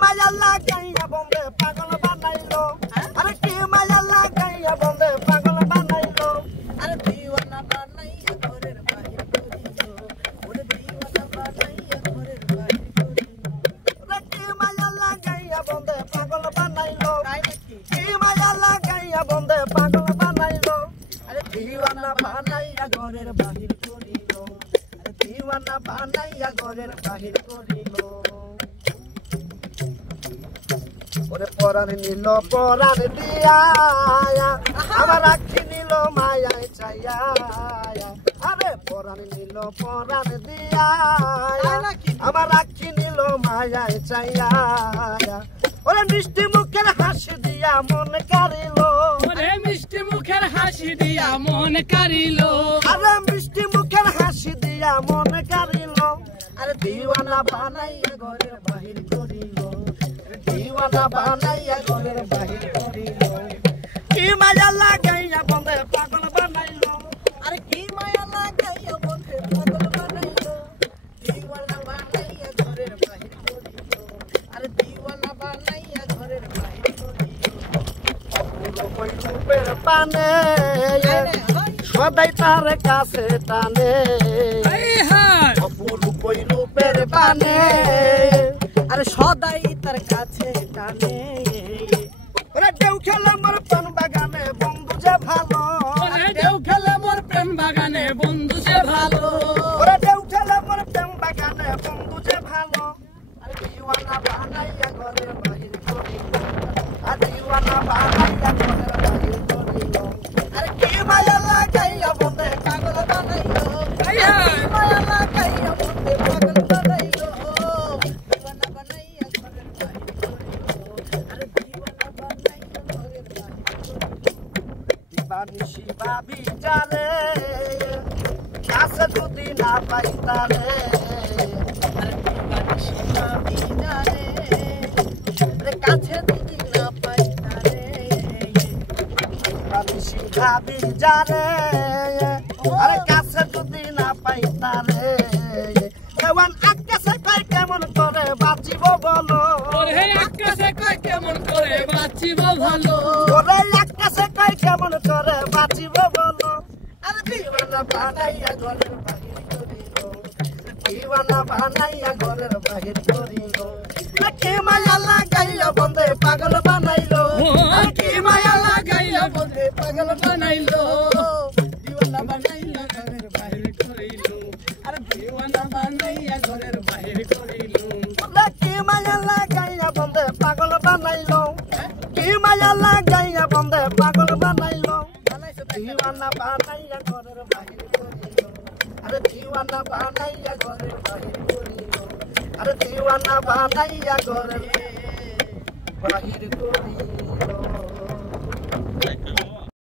মায়া লাগাইয়া বন্ধে পাগল বানাইলো আরে কি মায়া লাগাইয়া বন্ধে পাগল বানাইলো আরে দিওয়ানা বানাইয়া ঘরের বাহির করিলো ওরে দিওয়ানা বানাইয়া ঘরের বাহির করিলো রে কি মায়া লাগাইয়া বন্ধে পাগল বানাইলো কি মায়া লাগাইয়া বন্ধে পাগল বানাইলো আরে দিওয়ানা বানাইয়া ঘরের বাহির করিলো আরে দিওয়ানা বানাইয়া ঘরের বাহির করিলো ওরে পরাণ নিল পরাণ দিয়া আমার রাখি নিল মায়ায় চাইয়া আরে পরাণ নিল পরাণ দিয়া আমার রাখি নিল মায়ায় চাইয়া ওরে মিষ্টি মুখের হাসি দিয়া মন কারিল ওরে মিষ্টি মুখের হাসি দিয়া মন কারিল আরে মিষ্টি মুখের হাসি দিয়া মন কারিল আরে দিওয়ানা বানাইয়া ঘরের বাহির করিল দিওয়ানা বানাইয়া ঘরের বাহির করিলো কি মায়া লাগাইয়া বন্ধে পাগল বানাইলো আরে কি মায়া লাগাইয়া বন্ধে পাগল বানাইলো দিওয়ানা বানাইয়া ঘরের বাহির করিলো আরে দিওয়ানা বানাইয়া ঘরের বাহির করিলো অপূর্ব কই রূপের পানে সদাই তার কাছে টানে অপূর্ব কই রূপের পানে আরে সদাই তার কাছে টানে ওরে ঢেউ খেলে মোর প্রেম বাগানে বন্ধু যে ভালো ওরে ঢেউ খেলে মোর প্রেম বাগানে বন্ধু যে ভালো ওরে ঢেউ খেলে মোর প্রেম বাগানে বন্ধু যে ভালো আরে দিওয়ানা বানাইয়া ঘরের বাহির করিল আরে দিওয়ানা বানাইয়া ঘরের বাহির করিল আরে কি মায়া লাগাইয়া বন্ধে পাগল বানাইলো মায়া লাগাইয়া বন্ধে পাগল বানাইলো বানিশি বাবি জানে কাছে যদি না পাই তারে আরে বানিশি বাবি জানে রে কাছে যদি না পাই তারে বানিশি বাবি জানে আরে কাছে যদি না পাই তারে দেওয়ান আকাশে কই কেমন করে বাঁচিব বলো ওরে আকাশে কই কেমন করে বাঁচিব ভালো ওরে আকাশে কই কেমন করে বাঁচিব বলো আরে দিওয়ানা বানাইয়া ঘরের বাহির করিলো দিওয়ানা বানাইয়া ঘরের বাহির করিলো কি মায়া লাগাইয়া বন্ধে পাগল বানাইলো কি মায়া লাগাইয়া বন্ধে পাগল বানাইলো দিওয়ানা বানাইয়া ঘরের বাহির করিলো আরে দিওয়ানা বানাইয়া ঘরের বাহির করিলো কি মায়া লাগাইয়া বন্ধে পাগল বানাইলো কি মায়া লাগাইয়া বন্ধে পাগল বানাইলো দিওয়ানা বানাইয়া ঘরের বাহির করিলো আরে দিওয়ানা বানাইয়া ঘরের বাহির করিলো আরে দিওয়ানা বানাইয়া ঘরের বাহির করিলো